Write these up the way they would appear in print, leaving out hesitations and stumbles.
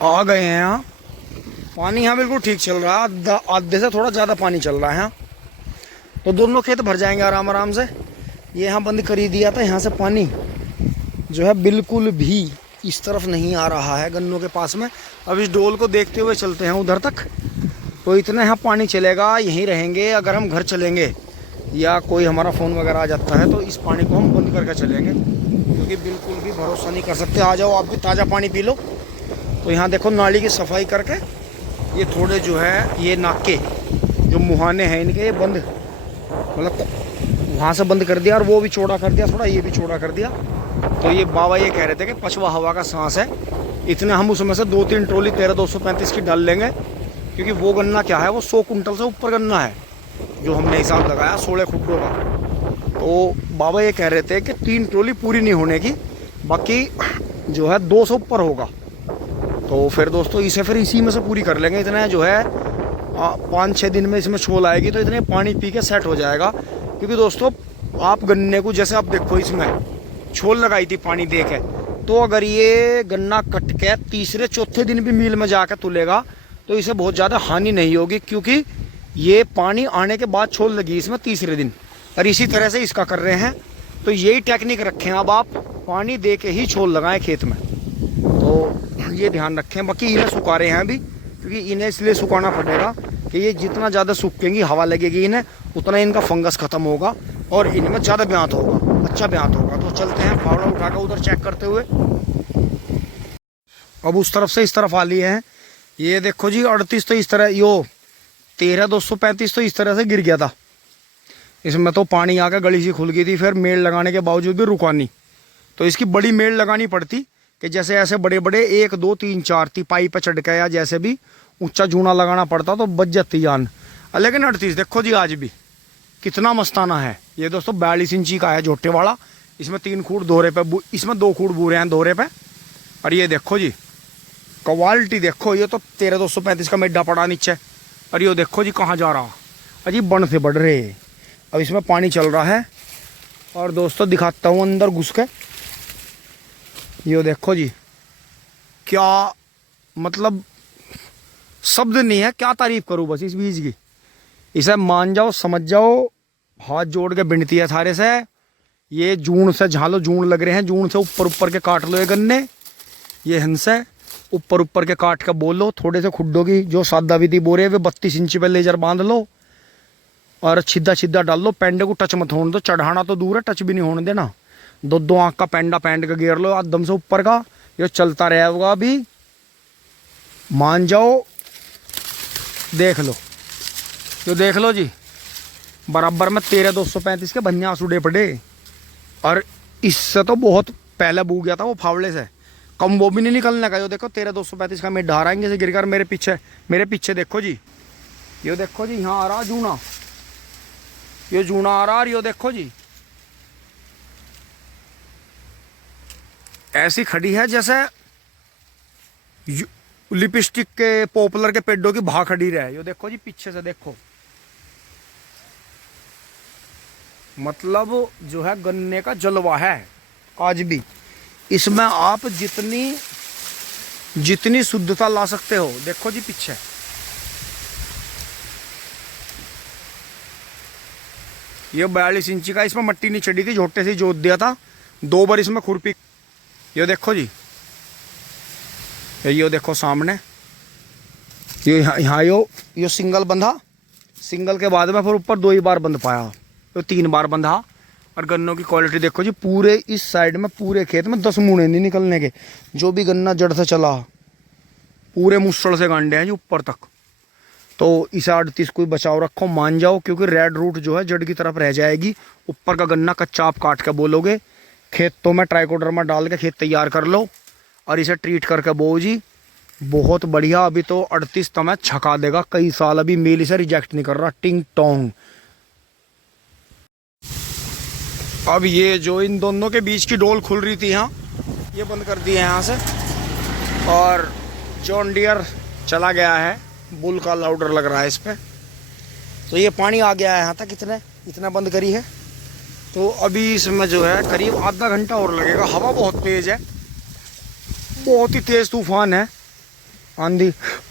आ गए हैं यहाँ। पानी यहाँ बिल्कुल ठीक चल रहा है, आधे से थोड़ा ज़्यादा पानी चल रहा है यहाँ। तो दोनों खेत भर जाएंगे आराम आराम से। ये यहाँ बंद कर ही दिया था, यहाँ से पानी जो है बिल्कुल भी इस तरफ नहीं आ रहा है गन्नों के पास में। अब इस डोल को देखते हुए चलते हैं उधर तक। तो इतना यहाँ पानी चलेगा, यहीं रहेंगे। अगर हम घर चलेंगे या कोई हमारा फ़ोन वगैरह आ जाता है तो इस पानी को हम बंद करके चलेंगे, क्योंकि बिल्कुल भी भरोसा नहीं कर सकते। आ जाओ आप भी ताज़ा पानी पी लो। तो यहाँ देखो नाली की सफाई करके ये थोड़े जो है ये नाके जो मुहाने हैं इनके ये बंद, मतलब वहाँ से बंद कर दिया और वो भी चौड़ा कर दिया, थोड़ा ये भी चौड़ा कर दिया। तो ये बाबा ये कह रहे थे कि पछवा हवा का सांस है, इतने हम उसमें से 2-3 ट्रॉली 13-235 की डाल लेंगे, क्योंकि वो गन्ना क्या है, वो 100 कुंटल से ऊपर गन्ना है जो हमने हिसाब लगाया 16 खुड्डों का। तो बाबा ये कह रहे थे कि 3 ट्रॉली पूरी नहीं होने की, बाकी जो है 200 ऊपर होगा। तो फिर दोस्तों इसे फिर इसी में से पूरी कर लेंगे। इतना जो है 5-6 दिन में इसमें छोल आएगी, तो इतने पानी पी के सेट हो जाएगा। क्योंकि दोस्तों आप गन्ने को जैसे आप देखो इसमें छोल लगाई थी पानी दे के, तो अगर ये गन्ना कट के तीसरे चौथे दिन भी मिल में जाकर तुलेगा तो इसे बहुत ज़्यादा हानि नहीं होगी, क्योंकि ये पानी आने के बाद छोल लगी इसमें तीसरे दिन। और इसी तरह से इसका कर रहे हैं। तो यही टेक्निक रखें, अब आप पानी दे के ही छोल लगाएं खेत में, तो ये ध्यान रखें। बाकी इन्हें सुखा रहे हैं अभी, क्योंकि इन्हें इसलिए सुखाना पड़ेगा कि ये जितना ज़्यादा सूखेंगी, हवा लगेगी इन्हें, उतना इनका फंगस खत्म होगा और इनमें ज़्यादा ब्यांत होगा, अच्छा ब्यांत होगा। तो चलते हैं फावड़ा उठाकर उधर चेक करते हुए। अब उस तरफ से इस तरफ आ लिए हैं। ये देखो जी 38 तो इस तरह, यो 13-235 तो इस तरह से गिर गया था। इसमें तो पानी आकर गली सी खुल गई थी, फिर मेड़ लगाने के बावजूद भी रुका नहीं। तो इसकी बड़ी मेड़ लगानी पड़ती कि जैसे ऐसे बड़े बड़े 1 2 3 4 तिपाई पे चढ़ के या जैसे भी ऊंचा जूना लगाना पड़ता तो बच जाती जान। लेकिन 38 देखो जी आज भी कितना मस्ताना है। ये दोस्तों 42 इंची का है झोटे वाला। इसमें 3 खूड़ दोहरे पे, इसमें 2 खूड़ बूरे हैं दोहरे पे। और ये देखो जी क्वालिटी देखो, ये तो 13-235 का मेढा पड़ा नीचे। और ये देखो जी कहाँ जा रहा, अजी बन से बढ़ रहे। अब इसमें पानी चल रहा है। और दोस्तों दिखाता हूँ अंदर घुस के, ये देखो जी क्या, मतलब शब्द नहीं है, क्या तारीफ करूँ बस इस बीज की। इसे मान जाओ, समझ जाओ, हाथ जोड़ के बिनती है थारे से। ये जून से झालो, जून लग रहे हैं, जून से ऊपर ऊपर के काट लो ये गन्ने। ये हंसे ऊपर ऊपर के काट के बोलो, थोड़े से खुड्डों की जो सादा विधि बोरे वे 32 इंची पे लेजर बांध लो और सीधा सीधा डाल लो। पेंडे को टच मत होने दो, चढ़ाना तो दूर है, टच भी नहीं होने देना। 2 आँख का पेंडा पेंड के घेर लो एकदम से ऊपर का, ये चलता रहेगा अभी, मान जाओ। देख लो, तो देख लो जी बराबर में 13-235 के बन्यास उड़े पड़े। और इससे तो बहुत पहले बू गया था वो फावड़े से, कम वो भी नहीं निकलने का। ये देखो 13-235 का मैं ढाराएंगे से गिरकर मेरे पीछे देखो जी, ये देखो जी यहाँ आ रहा जूना, ये जूना आ रहा। और ये देखो जी ऐसी खड़ी है जैसे लिपस्टिक के पॉपुलर के पेड़ों की भा खड़ी रहे। ये देखो जी पीछे से देखो, मतलब जो है गन्ने का जलवा है आज भी। इसमें आप जितनी शुद्धता ला सकते हो। देखो जी पीछे, ये 42 इंची का, इसमें मट्टी नहीं चढ़ी थी, झोटे से जोत दिया था 2 बार इसमें खुरपी। ये देखो जी, ये देखो सामने, ये यहाँ यो सिंगल बंधा, सिंगल के बाद में फिर ऊपर 2 ही बार बंध पाया, तो 3 बार बंधा। और गन्नों की क्वालिटी देखो जी, पूरे इस साइड में पूरे खेत में 10 मूड़े नहीं निकलने के। जो भी गन्ना जड़ से चला पूरे मुश्किल से गांडे हैं जी ऊपर तक। तो इस 38 को बचाव रखो, मान जाओ, क्योंकि रेड रूट जो है जड़ की तरफ रह जाएगी। ऊपर का गन्ना कच्चा आप काट के बोलोगे, खेतों में ट्राइकोडर्मा डाल के खेत तैयार कर लो और इसे ट्रीट करके बो जी, बहुत बढ़िया। अभी तो 38 तो मैं छका देगा कई साल, अभी मेल इसे रिजेक्ट नहीं कर रहा, टिंग टोंग। अब ये जो इन दोनों के बीच की डोल खुल रही थी यहाँ, ये बंद कर दी है यहाँ से। और जॉन डियर चला गया है, बुल का लाउडर लग रहा है इस पर। तो ये पानी आ गया है यहाँ तक, इतना बंद करी है। तो अभी इसमें जो है करीब आधा घंटा और लगेगा। हवा बहुत तेज़ है, बहुत ही तेज़ तूफान है। आंधी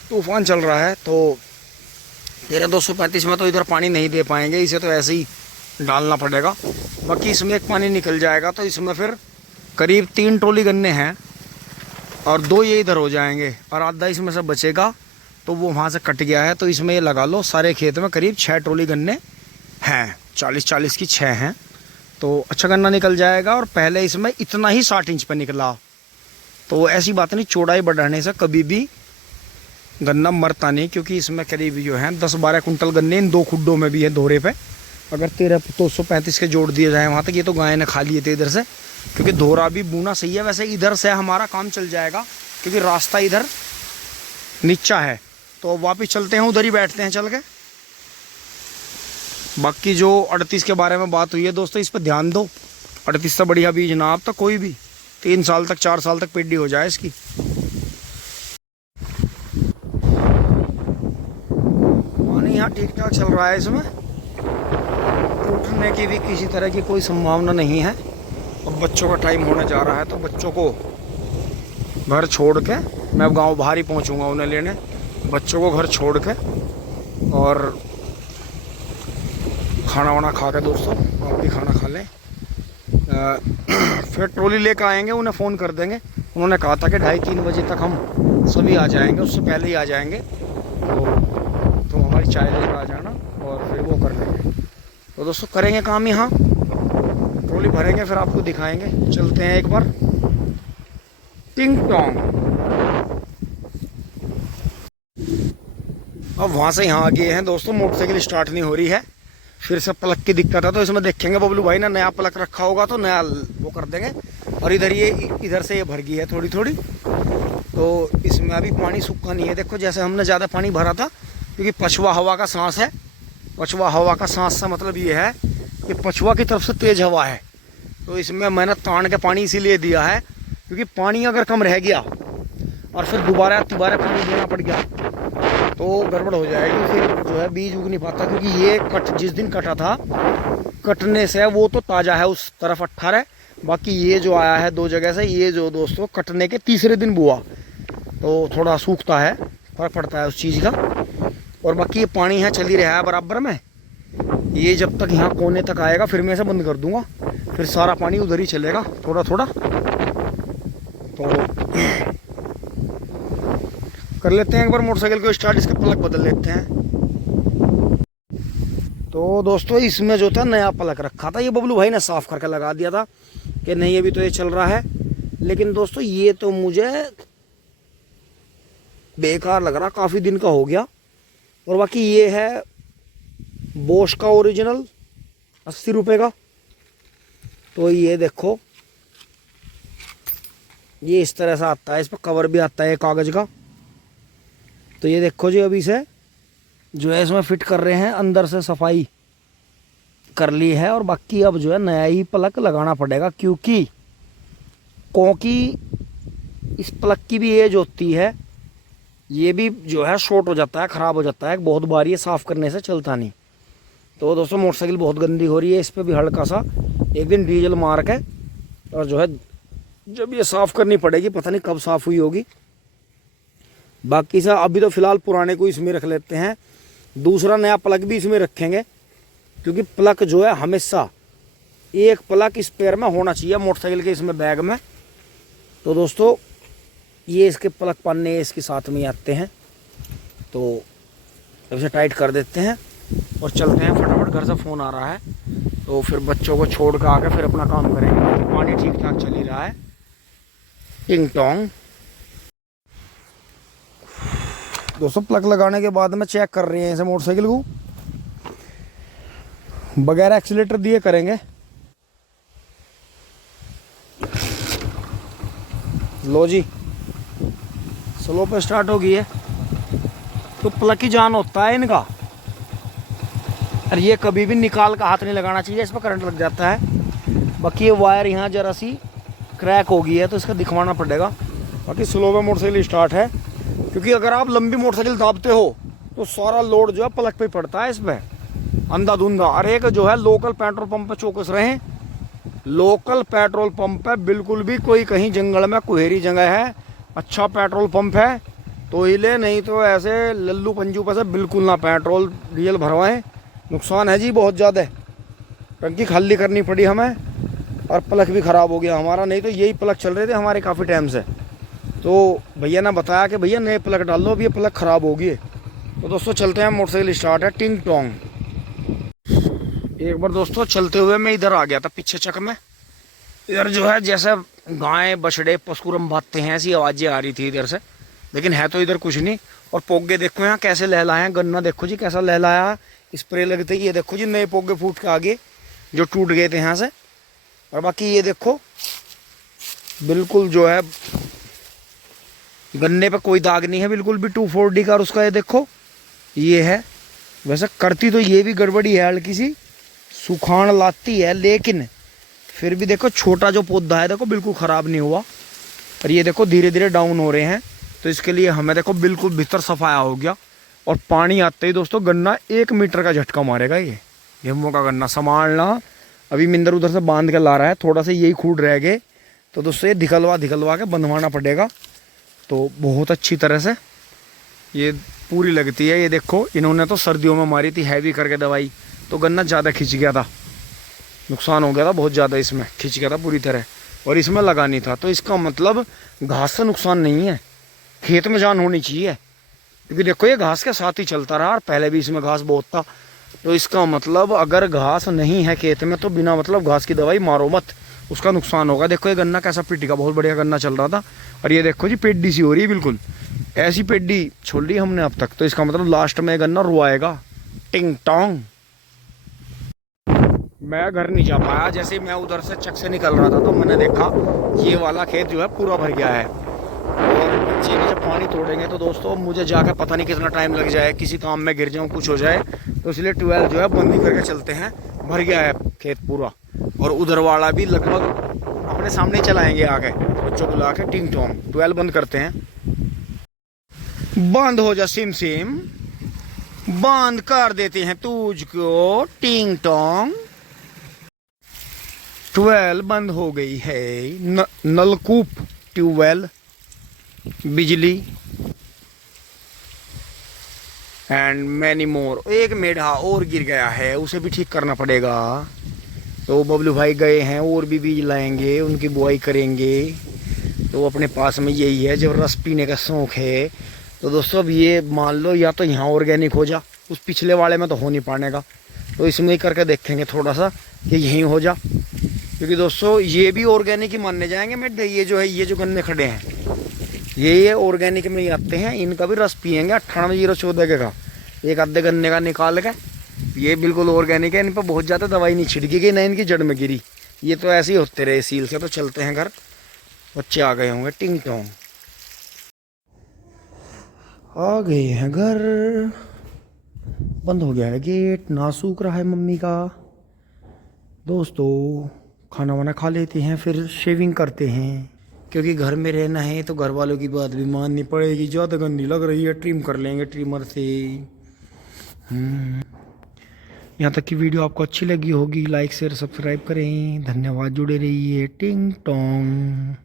तूफान चल रहा है। तो 13-235 में तो इधर पानी नहीं दे पाएंगे, इसे तो ऐसे ही डालना पड़ेगा। बाकी इसमें एक पानी निकल जाएगा तो इसमें फिर करीब 3 ट्रॉली गन्ने हैं और 2 ये इधर हो जाएंगे और आधा इसमें से बचेगा तो वो वहाँ से कट गया है। तो इसमें ये लगा लो सारे खेत में करीब 6 ट्रॉली गन्ने हैं, 40-40 की 6 हैं। तो अच्छा गन्ना निकल जाएगा। और पहले इसमें इतना ही 60 इंच पे निकला, तो ऐसी बात नहीं, चौड़ाई बढ़ाने से कभी भी गन्ना मरता नहीं, क्योंकि इसमें करीब जो है 10-12 कुंटल गन्ने इन 2 खुड्डों में भी है दोहरे पे। अगर 13-235 के जोड़ दिए जाए वहाँ तक, ये तो गाय ने खा लिए थे इधर से, क्योंकि दोहरा भी बूना सही है। वैसे इधर से हमारा काम चल जाएगा क्योंकि रास्ता इधर नीचा है। तो वापिस चलते हैं, उधर ही बैठते हैं चल के। बाकी जो 38 के बारे में बात हुई है दोस्तों, इस पर ध्यान दो। 38 से बढ़िया बीज ना आप तो कोई भी 3 साल तक 4 साल तक पेडी हो जाए इसकी। पानी यहाँ ठीक ठाक चल रहा है, इसमें टूटने की भी किसी तरह की कोई संभावना नहीं है। अब बच्चों का टाइम होने जा रहा है तो बच्चों को घर छोड़ के मैं अब गाँव बाहर ही पहुँचूँगा उन्हें लेने। बच्चों को घर छोड़ के और खाना वाना खा के दोस्तों, आप भी खाना खा लें, फिर ट्रॉली लेकर आएंगे, उन्हें फ़ोन कर देंगे। उन्होंने कहा था कि 2:30-3 बजे तक हम सभी आ जाएंगे, उससे पहले ही आ जाएंगे। तो हमारी चाय लेकर आ जाना और फिर वो कर लेंगे। तो दोस्तों करेंगे काम यहाँ, ट्रॉली भरेंगे फिर आपको दिखाएंगे। चलते हैं एक बार टिंग टोंग। अब वहाँ से यहाँ आ गए हैं दोस्तों, मोटरसाइकिल स्टार्ट नहीं हो रही है, फिर से प्लग की दिक्कत है। तो इसमें देखेंगे बबलू भाई ने नया प्लग रखा होगा तो नया वो कर देंगे। और इधर से ये भर गई है थोड़ी थोड़ी, तो इसमें अभी पानी सूखा नहीं है। देखो जैसे हमने ज़्यादा पानी भरा था, क्योंकि पछुआ हवा का सांस है। पछुआ हवा का सांस का मतलब ये है कि पछुआ की तरफ से तेज़ हवा है। तो इसमें मैंने तान के पानी इसीलिए दिया है, क्योंकि पानी अगर कम रह गया और फिर दोबारा पानी देना पड़ गया तो गड़बड़ हो जाएगी, फिर जो है बीज उग नहीं पाता। क्योंकि ये जिस दिन कटा था, कटने से वो तो ताज़ा है उस तरफ 18, बाकी ये जो आया है 2 जगह से, ये जो दोस्तों कटने के तीसरे दिन बुआ, तो थोड़ा सूखता है, फर्क पड़ता है उस चीज़ का। और बाकी ये पानी है चल ही रहा है बराबर में, ये जब तक यहाँ कोने तक आएगा फिर मैं इसे बंद कर दूंगा, फिर सारा पानी उधर ही चलेगा थोड़ा थोड़ा। तो कर लेते हैं एक बार मोटरसाइकिल को स्टार्ट, इसके प्लग बदल लेते हैं। तो दोस्तों इसमें जो था नया प्लग रखा था, ये बबलू भाई ने साफ करके लगा दिया था कि नहीं अभी तो ये चल रहा है। लेकिन दोस्तों ये तो मुझे बेकार लग रहा, काफ़ी दिन का हो गया। और बाकी ये है बोश का ओरिजिनल 80 रुपये का। तो ये देखो ये इस तरह से आता है, इस पर कवर भी आता है कागज़ का। तो ये देखो जी, अभी से जो है इसमें फिट कर रहे हैं, अंदर से सफाई कर ली है। और बाकी अब जो है नया ही प्लग लगाना पड़ेगा, क्योंकि इस प्लग की भी एज होती है, ये भी जो है शॉर्ट हो जाता है, ख़राब हो जाता है बहुत बार, ये साफ़ करने से चलता नहीं। तो दोस्तों मोटरसाइकिल बहुत गंदी हो रही है, इस पर भी हल्का सा एक दिन डीजल मार के और जो है जब ये साफ़ करनी पड़ेगी, पता नहीं कब साफ़ हुई होगी। बाकी सा अभी तो फ़िलहाल पुराने को इसमें रख लेते हैं, दूसरा नया प्लग भी इसमें रखेंगे, क्योंकि प्लग जो है हमेशा एक प्लग स्पेयर में होना चाहिए मोटरसाइकिल के इसमें बैग में। तो दोस्तों ये इसके प्लग पन्ने इसके साथ में आते हैं, तो इसे टाइट कर देते हैं और चलते हैं फटाफट। घर से फ़ोन आ रहा है, तो फिर बच्चों को छोड़ कर आके फिर अपना काम करेंगे। पानी ठीक ठाक चल ही रहा है। टिंग टोंग। दोस्तों प्लग लगाने के बाद में चेक कर रहे हैं इसे मोटरसाइकिल को, बगैर एक्सीलेटर दिए करेंगे। लो जी स्लो पे स्टार्ट हो गई है। तो प्लग की जान होता है इनका, और ये कभी भी निकाल का हाथ नहीं लगाना चाहिए, इस पर करंट लग जाता है। बाकी ये वायर यहाँ जरा सी क्रैक हो गई है, तो इसका दिखवाना पड़ेगा। बाकी स्लो पे मोटरसाइकिल स्टार्ट है, क्योंकि अगर आप लंबी मोटरसाइकिल दाबते हो तो सारा लोड जो है प्लग पे पड़ता है इस पर, अंधाधुंधा। और एक जो है लोकल पेट्रोल पंप पे चौकस रहें, लोकल पेट्रोल पंप है, बिल्कुल भी कोई कहीं जंगल में कुहेरी जगह है, अच्छा पेट्रोल पंप है, तो हिले, नहीं तो ऐसे लल्लू पंजू पर से बिल्कुल ना पेट्रोल डीजल भरवाएं। नुकसान है जी बहुत ज़्यादा। टंकी खाली करनी पड़ी हमें और प्लग भी ख़राब हो गया हमारा, नहीं तो यही प्लग चल रहे थे हमारे काफ़ी टाइम से। तो भैया ने बताया कि भैया नए प्लग डाल लो, अब ये प्लग ख़राब होगी। तो दोस्तों चलते हैं, मोटरसाइकिल स्टार्ट है टिंग टोंग। एक बार दोस्तों चलते हुए मैं इधर आ गया था पीछे चक में। इधर जो है जैसे गाय बछड़े पशुरम बांधते हैं ऐसी आवाज़ें आ रही थी इधर से, लेकिन है तो इधर कुछ नहीं। और पोगे देखो यहाँ कैसे लहलाए हैं, गन्ना देखो जी कैसा लहलाया। स्प्रे लगते ही ये देखो जी नए पोगे फूट के आगे जो टूट गए थे यहाँ से। और बाकी ये देखो बिल्कुल जो है गन्ने पे कोई दाग नहीं है बिल्कुल भी, 240 का। और उसका ये देखो ये है। वैसे करती तो ये भी गड़बड़ी है, हल्की सी सुखान लाती है, लेकिन फिर भी देखो छोटा जो पौधा है देखो बिल्कुल ख़राब नहीं हुआ। और ये देखो धीरे धीरे डाउन हो रहे हैं, तो इसके लिए हमें देखो बिल्कुल भीतर सफाया हो गया। और पानी आते ही दोस्तों गन्ना 1 मीटर का झटका मारेगा। ये गेहूं का गन्ना संभालना। अभी मिंदर उधर से बांध के ला रहा है, थोड़ा सा यही खूड रह गए, तो दोस्तों ये धिकलवा के बंधवाना पड़ेगा। तो बहुत अच्छी तरह से ये पूरी लगती है। ये देखो इन्होंने तो सर्दियों में मारी थी हैवी करके दवाई, तो गन्ना ज़्यादा खिंच गया था, नुकसान हो गया था बहुत ज़्यादा, इसमें खिंच गया था पूरी तरह। और इसमें लगा नहीं था, तो इसका मतलब घास से नुकसान नहीं है, खेत में जान होनी चाहिए। क्योंकि देखो ये घास के साथ ही चलता रहा और पहले भी इसमें घास बहुत था। तो इसका मतलब अगर घास नहीं है खेत में तो बिना मतलब घास की दवाई मारो मत, उसका नुकसान होगा। देखो ये गन्ना कैसा पिटी का, बहुत बढ़िया गन्ना चल रहा था। और ये देखो जी पेड्डी सी हो रही है, बिल्कुल ऐसी पेड्डी छोड़ ली हमने अब तक। तो इसका मतलब लास्ट में गन्ना रुआएगा टिंग टोंग। मैं घर नहीं जा पाया, जैसे मैं उधर से चक से निकल रहा था तो मैंने देखा ये वाला खेत जो है पूरा भर गया है। और बच्चे जब पानी तोड़ेंगे तो दोस्तों मुझे जाकर पता नहीं कितना टाइम लग जाए, किसी काम में गिर जाऊँ कुछ हो जाए, तो इसलिए ट्वेल्व जो है बंदी करके चलते हैं। भर गया है खेत पूरा। और उधर वाला भी लगभग अपने सामने चलाएंगे आगे, बच्चों बुला के टिंग टोंग 12 बंद करते हैं। बंद हो जा सिम सिम, बंद कर देते हैं तुझको टिंग टोंग। 12 बंद हो गई है। नलकूप, ट्यूबवेल, बिजली एंड मैनी मोर। एक मेढा और गिर गया है, उसे भी ठीक करना पड़ेगा। तो बबलू भाई गए हैं और भी बीज लाएंगे, उनकी बुआई करेंगे। तो अपने पास में यही है, जब रस पीने का शौक है तो दोस्तों अब ये मान लो या तो यहाँ ऑर्गेनिक हो जा, उस पिछले वाले में तो हो नहीं पाएगा, तो इसमें ही करके देखेंगे थोड़ा सा कि यहीं हो जा। क्योंकि दोस्तों ये भी ऑर्गेनिक ही मानने जाएंगे मेढे। ये जो है ये जो गन्ने खड़े हैं ये ऑर्गेनिक में ही आते हैं, इनका भी रस पियेंगे 98-014 का एक आधे गन्ने का निकाल के। ये बिल्कुल ऑर्गेनिक है, इन पर बहुत ज़्यादा दवाई नहीं छिड़की गई, ना इनकी जड़ में गिरी। ये तो ऐसे ही होते रहे सील से। तो चलते हैं घर, बच्चे आ गए होंगे टिंग टोंग। आ गए हैं घर, बंद हो गया है गेट, ना सूख रहा है मम्मी का। दोस्तों खाना वाना खा लेते हैं, फिर शेविंग करते हैं, क्योंकि घर में रहना है तो घर वालों की बात भी माननी पड़ेगी। ज़्यादा गंदी लग रही है, ट्रिम कर लेंगे ट्रिमर से। यहाँ तक की वीडियो आपको अच्छी लगी होगी, लाइक शेयर सब्सक्राइब करें। धन्यवाद, जुड़े रहिए टिंग टोंग।